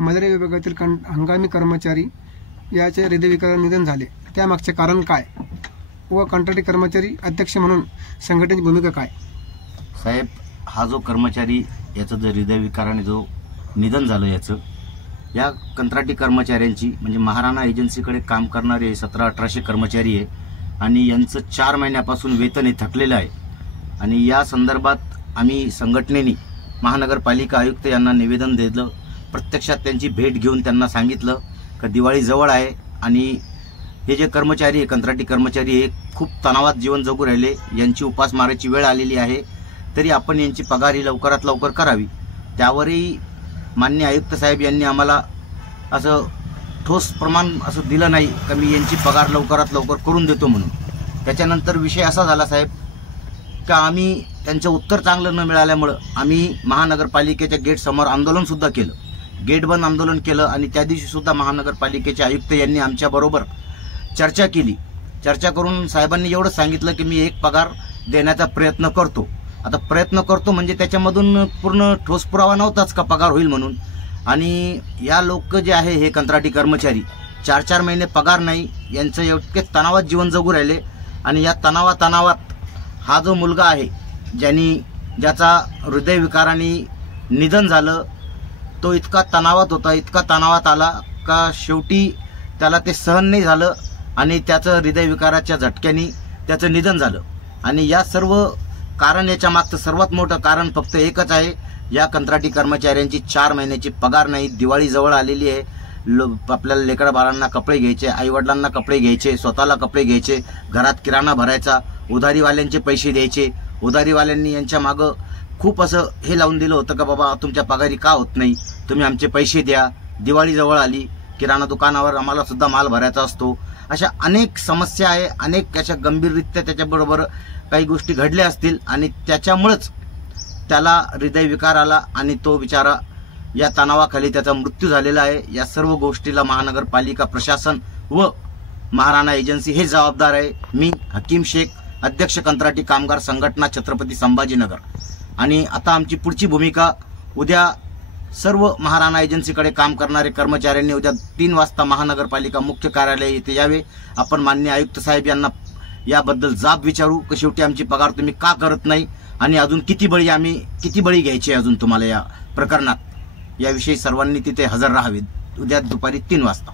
Malaria विभागातील हंगामी कर्मचारी याचे हृदयविकाराने निधन झाले, त्यामागचे कारण काय व कंत्राटी कर्मचारी अध्यक्ष म्हणून संघटनेची भूमिका काय? साहेब, हा जो कर्मचारी याचं जो हृदयविकाराने जो निधन झालं या कंत्राटी कर्मचाऱ्यांची म्हणजे महाराणा एजन्सीकडे काम करणारे 1700-1800 कर्मचारी आहे आणि यांचं 4 महिन्यापासून वेतन हे थकलेलं आहे आणि या संदर्भात आम्ही संघटनेने महानगरपालिका आयुक्त यांना निवेदन दिलं। प्रत्यक्षात त्यांची भेट घेऊन त्यांना सांगितलं की दिवाळी जवळ आहे आणि हे जे कर्मचारी आहे कंत्राटी कर्मचारी हे खूप तणावात जीवन जगू राहिले, यांची उपासमारीची वेळ आलेली आहे, तरी आपण यांची पगार ही लवकरात लवकर करावी। त्यावरही माननीय आयुक्त साहेब यांनी आम्हाला असं ठोस प्रमाण असं दिलं नाही की मी यांची पगार लवकरात लवकर करून देतो म्हणून। त्याच्यानंतर विषय असा झाला साहेब की आम्ही त्यांचं उत्तर चांगलं न मिळाल्यामुळं आम्ही महानगरपालिकेच्या गेटसमोर आंदोलनसुद्धा केलं, गेट बंद आंदोलन केलं आणि त्या दिवशीसुद्धा महानगरपालिकेचे आयुक्त यांनी आमच्याबरोबर चर्चा केली। चर्चा करून साहेबांनी एवढंच सांगितलं की मी एक पगार देण्याचा प्रयत्न करतो। आता प्रयत्न करतो म्हणजे त्याच्यामधून पूर्ण ठोस पुरावा नव्हताच का पगार होईल म्हणून। आणि या लोक जे आहे हे कंत्राटी कर्मचारी 4-4 महिने पगार नाही, यांचं इतके तणावात जीवन जगू राहिले आणि या तणावात हा जो मुलगा आहे ज्याचा हृदयविकाराने निधन झालं, तो इतका तणावात आला का शेवटी त्याला ते सहन नाही झालं आणि त्याचं हृदयविकाराच्या झटक्याने त्याचं निधन झालं। आणि या सर्व कारण याच्या मागचं सर्वात मोठं कारण फक्त एकच आहे, या कंत्राटी कर्मचाऱ्यांची 4 महिन्याची पगार नाही। दिवाळी जवळ आलेली आहे, आपल्याला लेकरा बाळांना कपडे घ्यायचे, आईवडिलांना कपडे घ्यायचे, स्वतःला कपडे घ्यायचे, घरात किराणा भरायचा, उधारीवाल्यांचे पैसे द्यायचे। उधारीवाल्यांनी यांच्या मागं खूप असं हे लावून दिलं होतं का बाबा तुमच्या पगारी का होत नाही, तुम्ही आमचे पैसे द्या, दिवाळी जवळ आली, किराणा दुकानावर आम्हाला सुद्धा माल भरायचा असतो। अशा अनेक समस्या आहे, अनेक अशा गंभीररित्या त्याच्याबरोबर काही गोष्टी घडल्या असतील आणि त्याच्यामुळेच त्याला हृदयविकार आला आणि तो बिचारा या तणावाखाली त्याचा मृत्यू झालेला आहे। या सर्व गोष्टीला महानगरपालिका प्रशासन व महाराणा एजन्सी हे जबाबदार आहे। मी हकीम शेख, अध्यक्ष कंत्राटी कामगार संघटना छत्रपती संभाजीनगर। आणि आता आमची पुढची भूमिका, उद्या सर्व महाराणा एजन्सीकडे काम करणारे कर्मचाऱ्यांनी उद्या 3 वाजता महानगरपालिका मुख्य कार्यालय येथे यावे। आपण माननीय आयुक्त साहेब यांना याबद्दल जाब विचारू की शेवटी आमची पगार तुम्ही का करत नाही आणि अजून किती बळी घ्यायची अजून तुम्हाला या प्रकरणात, याविषयी सर्वांनी तिथे हजर राहावे उद्या दुपारी 3 वाजता।